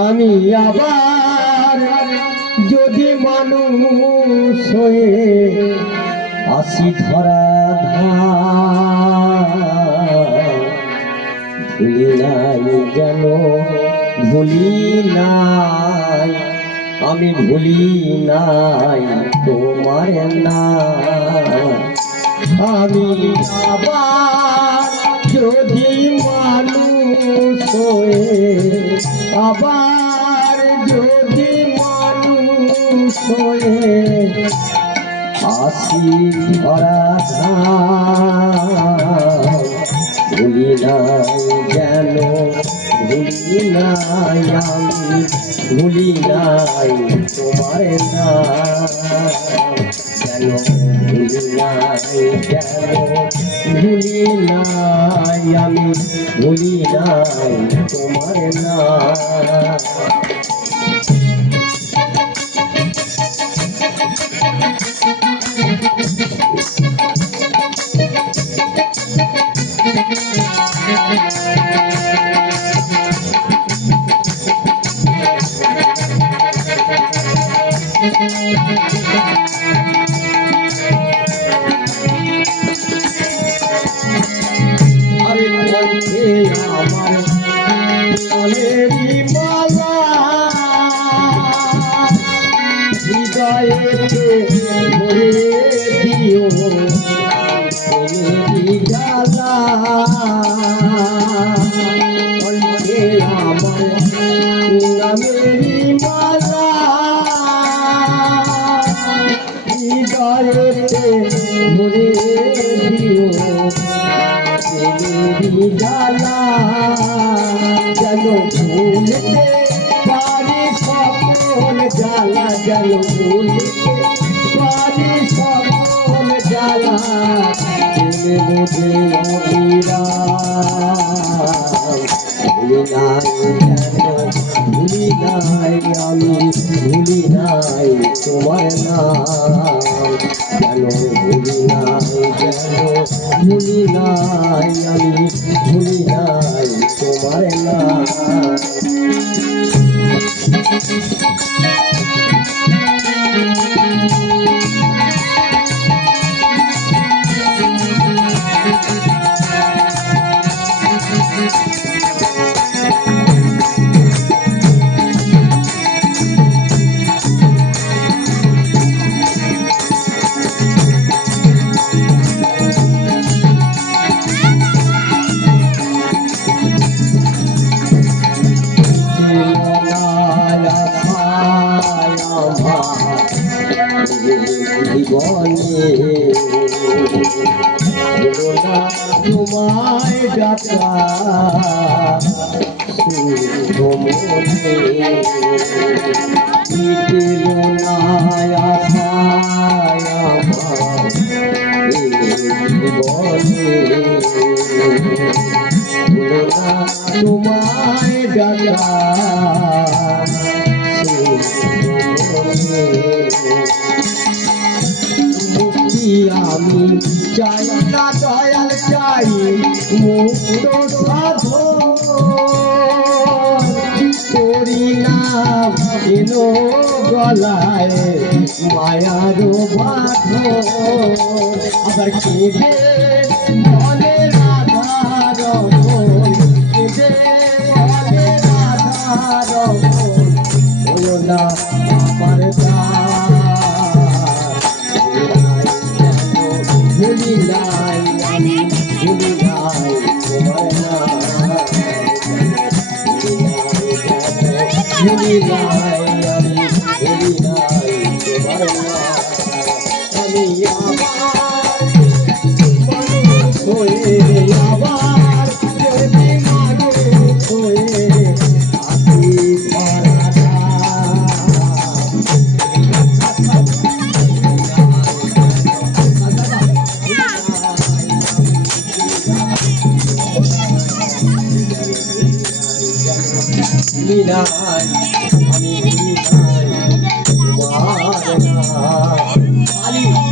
আমি আবার যদি মানুষ হয়ে আসি ধরা ভুলি নাই যেন, ভুলি নাই, আমি ভুলি নাই তোমার না আমি আবার যদি মানুষ আবার যদি মানুষ আসি ধরা ভুলি না যেন ভুলি নাই আমি ভুলি নাই তোমার না যেন ভুলি যেন ভুলি নাই আমি ভুলি তোমার না তেরি যেন ভুলতে পারি সকল জ্বালা যেন ভুলতে পারি সকল জ্বালা বুঝে অবিরা ভুলি নাই আমি ভুলি নাই তোমার নাম ভুলি নাই আমি ভুলি নাই তোমার নাম তোমায় ডাকা তোমায় ডাকা। চাই না দয়াল চাই মুক্ত সাধু করি না এনো আবার কেঁদে ভুলি নাই আমি নাই আমি নাই